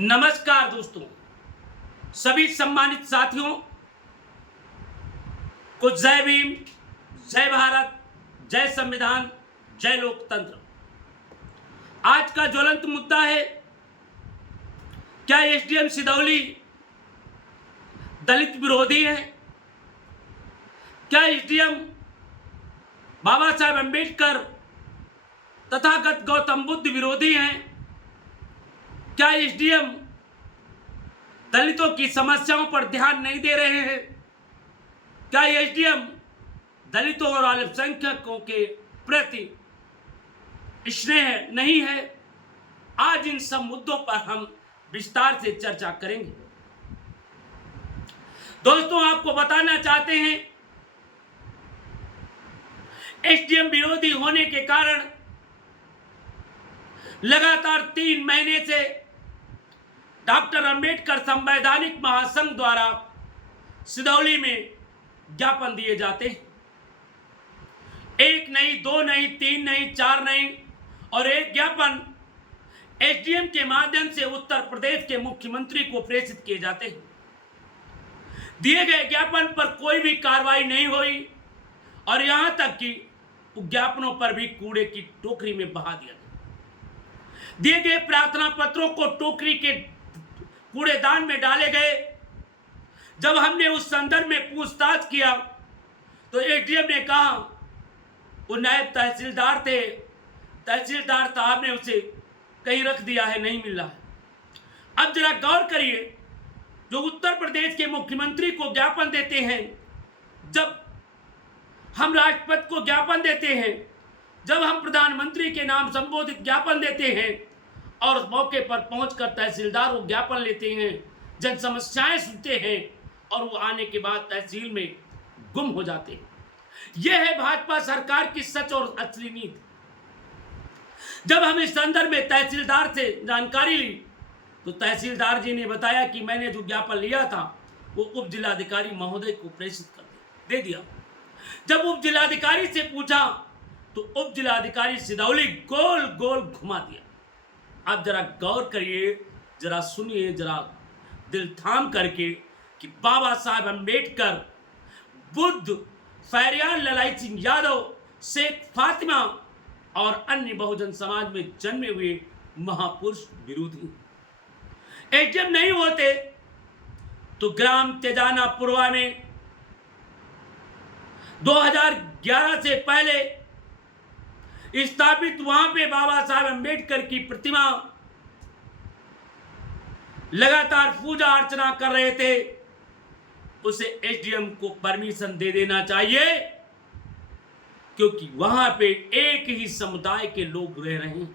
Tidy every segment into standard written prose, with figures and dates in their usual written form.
नमस्कार दोस्तों, सभी सम्मानित साथियों को जय भीम, जय भारत, जय संविधान, जय लोकतंत्र। आज का ज्वलंत मुद्दा है, क्या एसडीएम सिदौली दलित विरोधी है? क्या एसडीएम बाबा साहेब अंबेडकर तथागत गौतम बुद्ध विरोधी हैं? क्या एसडीएम दलितों की समस्याओं पर ध्यान नहीं दे रहे हैं? क्या एसडीएम दलितों और अल्पसंख्यकों के प्रति स्नेह नहीं है? आज इन सब मुद्दों पर हम विस्तार से चर्चा करेंगे। दोस्तों, आपको बताना चाहते हैं, एसडीएम विरोधी होने के कारण लगातार 3 महीने से डॉक्टर अंबेडकर संवैधानिक महासंघ द्वारा सिदौली में ज्ञापन दिए जाते हैं। 1 नहीं, 2 नहीं, 3 नहीं, 4 नहीं, और एक ज्ञापन एसडीएम के माध्यम से उत्तर प्रदेश के मुख्यमंत्री को प्रेषित किए जाते हैं। दिए गए ज्ञापन पर कोई भी कार्रवाई नहीं हुई और यहां तक कि ज्ञापनों पर भी कूड़े की टोकरी में बहा दिया गया। दिए गए प्रार्थना पत्रों को टोकरी के कूड़ेदान में डाले गए। जब हमने उस संदर्भ में पूछताछ किया तो एसडीएम ने कहा, वो नायब तहसीलदार थे, तहसीलदार साहब ने उसे कहीं रख दिया है, नहीं मिल रहा है। अब जरा गौर करिए, जो उत्तर प्रदेश के मुख्यमंत्री को ज्ञापन देते हैं, जब हम राष्ट्रपति को ज्ञापन देते हैं, जब हम प्रधानमंत्री के नाम संबोधित ज्ञापन देते हैं और उस मौके पर पहुंचकर तहसीलदार वो ज्ञापन लेते हैं, जन समस्याएं सुनते हैं और वो आने के बाद तहसील में गुम हो जाते हैं। यह है भाजपा सरकार की सच और असली नीति। जब हम इस संदर्भ में तहसीलदार से जानकारी ली तो तहसीलदार जी ने बताया कि मैंने जो ज्ञापन लिया था वो उप जिलाधिकारी महोदय को प्रेषित कर दे दिया। जब उप जिलाधिकारी से पूछा तो उप जिलाधिकारी सिदौली गोल गोल घुमा दिया। आप जरा गौर करिए, जरा सुनिए, जरा दिल थाम करके कि बाबा साहब अंबेडकर, बुद्ध, फैरियाल ललाई सिंह यादव, शेख फातिमा और अन्य बहुजन समाज में जन्मे हुए महापुरुष विरोधी। एसडीएम नहीं होते तो ग्राम तेजाना पुरवा में 2011 से पहले स्थापित वहां पे बाबा साहब अंबेडकर की प्रतिमा लगातार पूजा अर्चना कर रहे थे, उसे एसडीएम को परमिशन दे देना चाहिए, क्योंकि वहां पे एक ही समुदाय के लोग रह रहे हैं।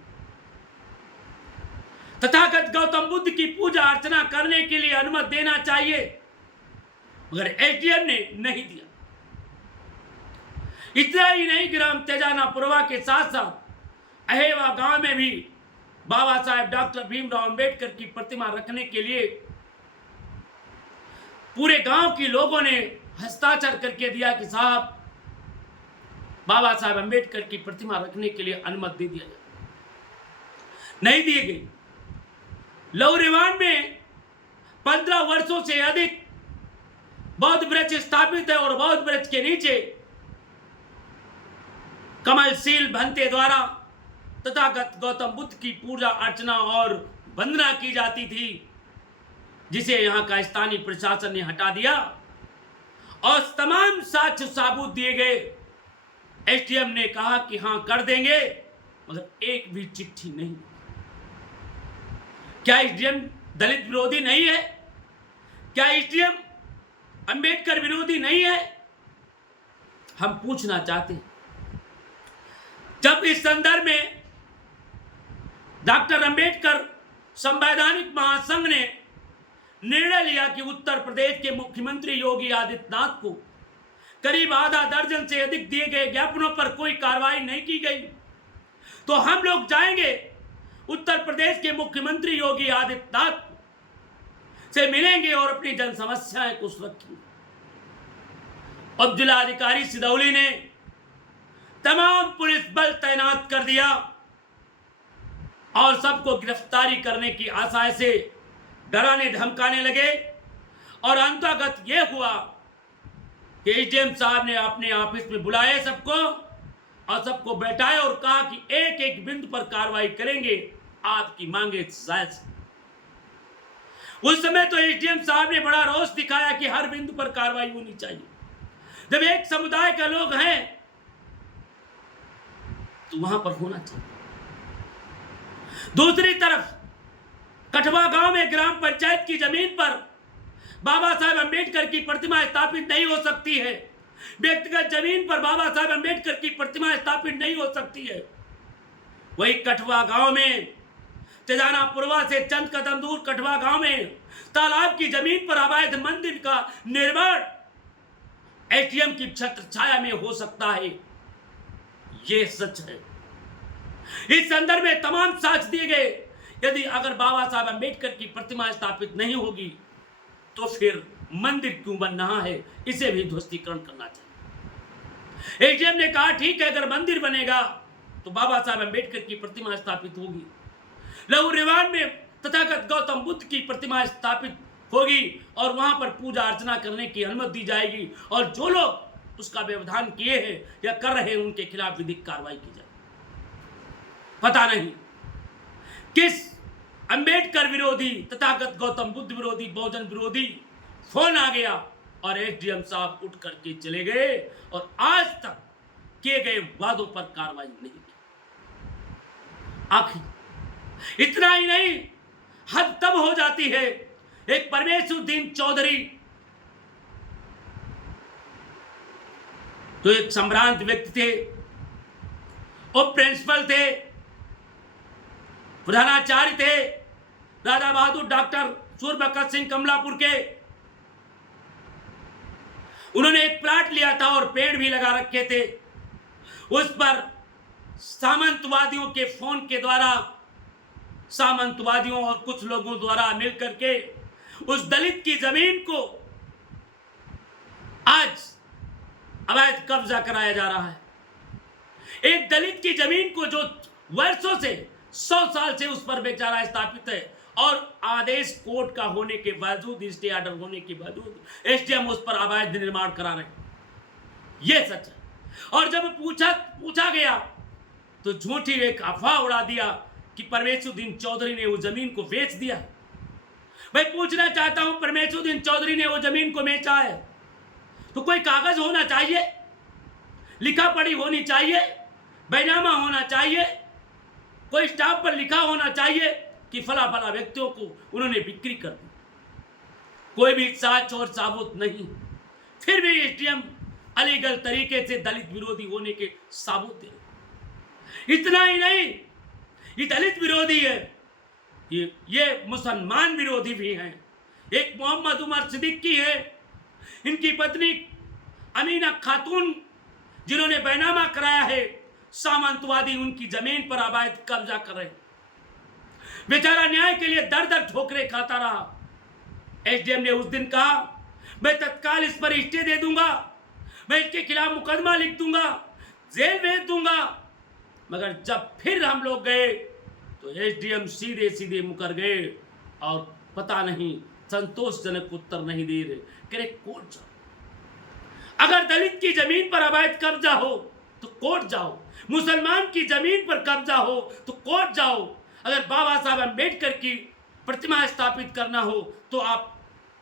तथागत गौतम बुद्ध की पूजा अर्चना करने के लिए अनुमति देना चाहिए, मगर एसडीएम ने नहीं दिया। इतना ही नहीं, ग्राम तेजाना पुरवा के साथ साथ अहेवा गांव में भी बाबा साहेब डॉक्टर भीमराव अंबेडकर की प्रतिमा रखने के लिए पूरे गांव के लोगों ने हस्ताक्षर करके दिया कि साहब बाबा साहेब अंबेडकर की प्रतिमा रखने के लिए अनुमति दे दिया जाए। नहीं दी गई। लौरेवान में 15 वर्षों से अधिक बौद्ध वृक्ष स्थापित है और बौद्ध वृक्ष के नीचे कमलशील भंते द्वारा तथागत गौतम बुद्ध की पूजा अर्चना और वंदना की जाती थी, जिसे यहां का स्थानीय प्रशासन ने हटा दिया और तमाम साक्ष्य साबूत दिए गए। एसडीएम ने कहा कि हां कर देंगे, मगर एक भी चिट्ठी नहीं। क्या एसडीएम दलित विरोधी नहीं है? क्या एसडीएम अंबेडकर विरोधी नहीं है? हम पूछना चाहते हैं। जब इस संदर्भ में डॉक्टर अंबेडकर संवैधानिक महासंघ ने निर्णय लिया कि उत्तर प्रदेश के मुख्यमंत्री योगी आदित्यनाथ को करीब आधा दर्जन से अधिक दिए गए ज्ञापनों पर कोई कार्रवाई नहीं की गई, तो हम लोग जाएंगे उत्तर प्रदेश के मुख्यमंत्री योगी आदित्यनाथ से मिलेंगे और अपनी जन समस्याएं को सुनेंगे। उप जिलाधिकारी सिदौली ने तमाम पुलिस बल तैनात कर दिया और सबको गिरफ्तारी करने की आशा से डराने धमकाने लगे और अंततः यह हुआ कि एसडीएम साहब ने अपने ऑफिस में बुलाए सबको और सबको बैठाया और कहा कि एक एक बिंदु पर कार्रवाई करेंगे, आपकी मांगे जायज। उस समय तो एसडीएम साहब ने बड़ा रोष दिखाया कि हर बिंदु पर कार्रवाई होनी चाहिए। जब एक समुदाय के लोग हैं तो वहां पर होना चाहिए। दूसरी तरफ कठवा गांव में ग्राम पंचायत की जमीन पर बाबा साहेब अंबेडकर की प्रतिमा स्थापित नहीं हो सकती है। व्यक्तिगत जमीन पर बाबा साहेब अंबेडकर की प्रतिमा स्थापित नहीं हो सकती है। वही कठवा गांव में तेजाना पुरवा से चंद कदम दूर कठवा गांव में तालाब की जमीन पर अवैध मंदिर का निर्माण एटीएम की छत्र छाया में हो सकता है। यह सच है। इस संदर्भ में तमाम साक्ष्य दिए गए। यदि अगर बाबा साहब अंबेडकर की प्रतिमा स्थापित नहीं होगी तो फिर मंदिर क्यों बन रहा है, इसे भी ध्वस्तीकरण करना चाहिए। एटीएम ने कहा ठीक है, अगर मंदिर बनेगा तो बाबा साहब अंबेडकर की प्रतिमा स्थापित होगी। लहू रेवान में तथागत गौतम बुद्ध की प्रतिमा स्थापित होगी और वहां पर पूजा अर्चना करने की अनुमति दी जाएगी और जो लोग उसका व्यवधान किए हैं या कर रहे हैं उनके खिलाफ विधिक कार्रवाई की जाएगी। पता नहीं किस अंबेडकर विरोधी तथागत गौतम बुद्ध विरोधी बहुजन विरोधी फोन आ गया और एसडीएम साहब उठ करके चले गए और आज तक किए गए वादों पर कार्रवाई नहीं की। आखिर इतना ही नहीं, हद तब हो जाती है। एक परवेशुद्दीन चौधरी तो एक सम्भ्रांत व्यक्ति थे, उप प्रिंसिपल थे, प्रधानाचार्य थे, राजा बहादुर डॉक्टर सूरबक्कत सिंह कमलापुर के। उन्होंने एक प्लाट लिया था और पेड़ भी लगा रखे थे। उस पर सामंतवादियों के फोन के द्वारा, सामंतवादियों और कुछ लोगों द्वारा मिलकर के उस दलित की जमीन को आज अवैध कब्जा कराया जा रहा है। एक दलित की जमीन को जो वर्षों से 100 साल से उस पर बेचारा स्थापित है और आदेश कोर्ट का होने के बावजूद, स्टे ऑर्डर होने के बावजूद एसडीएम उस पर अवैध निर्माण करा रहे हैं। यह सच है। और जब पूछा गया तो झूठी एक अफवाह उड़ा दिया कि परवेशुद्दीन चौधरी ने वो जमीन को बेच दिया। मैं पूछना चाहता हूं, परवेशुद्दीन चौधरी ने वो जमीन को बेचा है तो कोई कागज होना चाहिए, लिखा पढ़ी होनी चाहिए, बैनामा होना चाहिए, कोई स्टाम्प पर लिखा होना चाहिए कि फला फला व्यक्तियों को उन्होंने बिक्री कर दी। कोई भी साच और साबुत नहीं। फिर भी एसडीएम अलीगल तरीके से दलित विरोधी होने के साबुत दे। इतना ही नहीं, ये दलित विरोधी है, ये मुसलमान विरोधी भी हैं। एक मोहम्मद उमर सिद्दीकी है, इनकी पत्नी अमीना खातून जिन्होंने बैनामा कराया है, सामंतवादी उनकी जमीन पर अवैध कब्जा कर रहे। बेचारा न्याय के लिए दर दर ठोकरे खाता रहा। एसडीएम ने उस दिन कहा मैं तत्काल इस पर स्टे दे दूंगा, मैं इसके खिलाफ मुकदमा लिख दूंगा, जेल भेज दूंगा। मगर जब फिर हम लोग गए तो एसडीएम सीधे सीधे मुकर गए और पता नहीं संतोषजनक उत्तर नहीं दे रहे। कह रहे कोर्ट जाओ। अगर दलित की जमीन पर अवैध कब्जा हो तो कोर्ट जाओ, मुसलमान की जमीन पर कब्जा हो तो कोर्ट जाओ। अगर बाबा साहब अंबेडकर की प्रतिमा स्थापित करना हो तो आप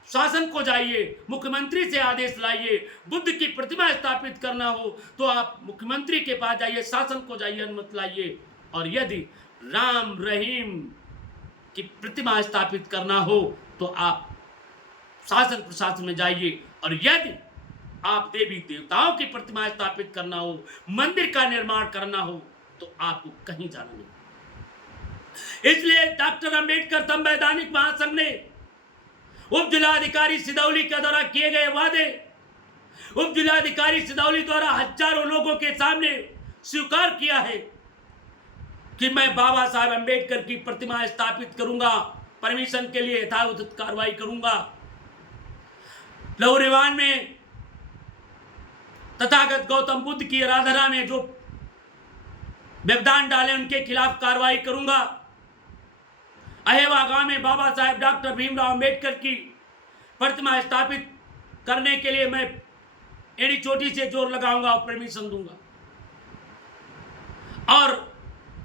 शासन को जाइए, मुख्यमंत्री से आदेश लाइए। बुद्ध की प्रतिमा स्थापित करना हो तो आप मुख्यमंत्री के पास जाइए, शासन को जाइए, अनुमति लाइए। और यदि राम रहीम की प्रतिमा स्थापित करना हो तो आप शासन प्रशासन में जाइए। और यदि आप देवी देवताओं की प्रतिमा स्थापित करना हो, मंदिर का निर्माण करना हो तो आपको कहीं जाना नहीं। इसलिए डॉक्टर अंबेडकर संवैधानिक महासंघ ने उप जिलाधिकारी सिदौली के द्वारा किए गए वादे, उप जिलाधिकारी सिदौली द्वारा हजारों लोगों के सामने स्वीकार किया है कि मैं बाबा साहब अंबेडकर की प्रतिमा स्थापित करूंगा, परमिशन के लिए यथाउचित कार्रवाई करूंगा। लहू रेवान में तथागत गौतम बुद्ध की आराधना में जो व्यवधान डाले उनके खिलाफ कार्रवाई करूंगा। अहेवा गांव में बाबा साहेब डॉक्टर भीमराव अंबेडकर की प्रतिमा स्थापित करने के लिए मैं एड़ी चोटी से जोर लगाऊंगा और परमिशन दूंगा, और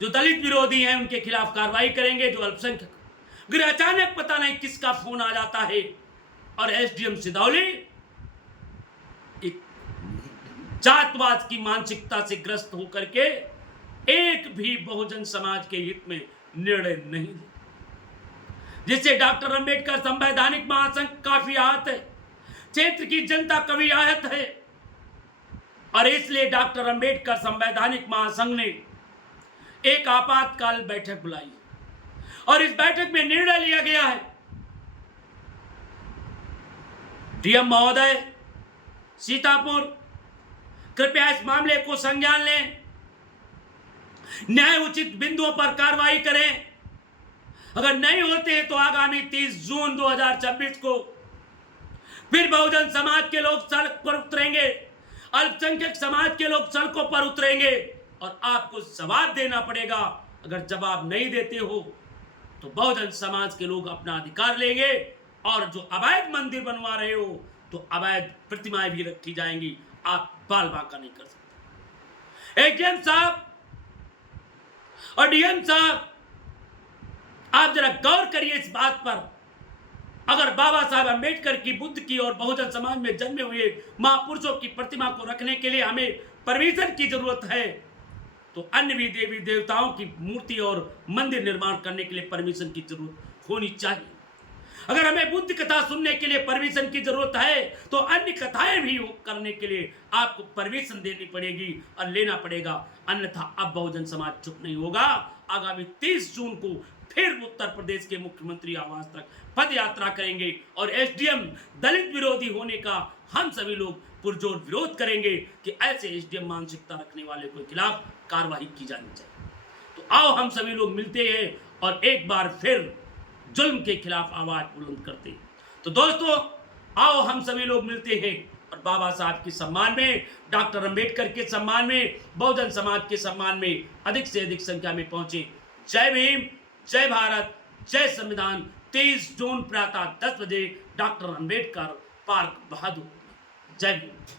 जो दलित विरोधी हैं उनके खिलाफ कार्रवाई करेंगे, जो अल्पसंख्यक। अगर अचानक पता नहीं किसका फोन आ जाता है और एसडीएम सिदौली एक जातवाद की मानसिकता से ग्रस्त होकर के एक भी बहुजन समाज के हित में निर्णय नहीं ले, जिससे डॉक्टर अंबेडकर संवैधानिक महासंघ काफी आहत है, क्षेत्र की जनता कभी आहत है, और इसलिए डॉक्टर अंबेडकर संवैधानिक महासंघ ने एक आपातकाल बैठक बुलाई और इस बैठक में निर्णय लिया गया है, डीएम महोदय सीतापुर कृपया इस मामले को संज्ञान लें, न्याय उचित बिंदुओं पर कार्रवाई करें। अगर नहीं होते हैं तो आगामी 30 जून 2026 को फिर बहुजन समाज के लोग सड़क पर उतरेंगे, अल्पसंख्यक समाज के लोग सड़कों पर उतरेंगे और आपको जवाब देना पड़ेगा। अगर जवाब नहीं देते हो तो बहुजन समाज के लोग अपना अधिकार लेंगे, और जो अवैध मंदिर बनवा रहे हो तो अवैध प्रतिमाएं भी रखी जाएंगी, आप बाल बांका नहीं कर सकते। एडीएम साहब और डीएम साहब, आप जरा गौर करिए इस बात पर। अगर बाबा साहब अंबेडकर की, बुद्ध की और बहुजन समाज में जन्मे हुए महापुरुषों की प्रतिमा को रखने के लिए हमें परमिशन की जरूरत है, तो अन्य भी देवी देवताओं की मूर्ति और मंदिर निर्माण करने के लिए परमिशन की जरूरत होनी चाहिए। अगर हमें बुद्ध कथा सुनने के लिए परमिशन की जरूरत है तो अन्य कथाएं भी करने के लिए आपको परमिशन देनी पड़ेगी और लेना पड़ेगा, अन्यथा अब बहुजन समाज चुप नहीं होगा। आगामी 30 जून को फिर उत्तर प्रदेश के मुख्यमंत्री आवास तक पद यात्रा करेंगे और एसडीएम दलित विरोधी होने का हम सभी लोग पुरजोर विरोध करेंगे कि ऐसे एसडीएम मानसिकता रखने वाले के खिलाफ कार्रवाई की जानी चाहिए। तो आओ हम सभी लोग मिलते हैं और एक बार फिर जुल्म के खिलाफ आवाज बुलंद करते हैं। तो दोस्तों, आओ हम सभी लोग मिलते हैं और बाबा साहब के सम्मान में, डॉक्टर अंबेडकर के सम्मान में, बहुजन समाज के सम्मान में अधिक से अधिक संख्या में पहुंचे। जय भीम, जय भारत, जय संविधान। 30 जून प्रातः 10 बजे डॉक्टर अंबेडकर पार्क बहादुर। जय भीम।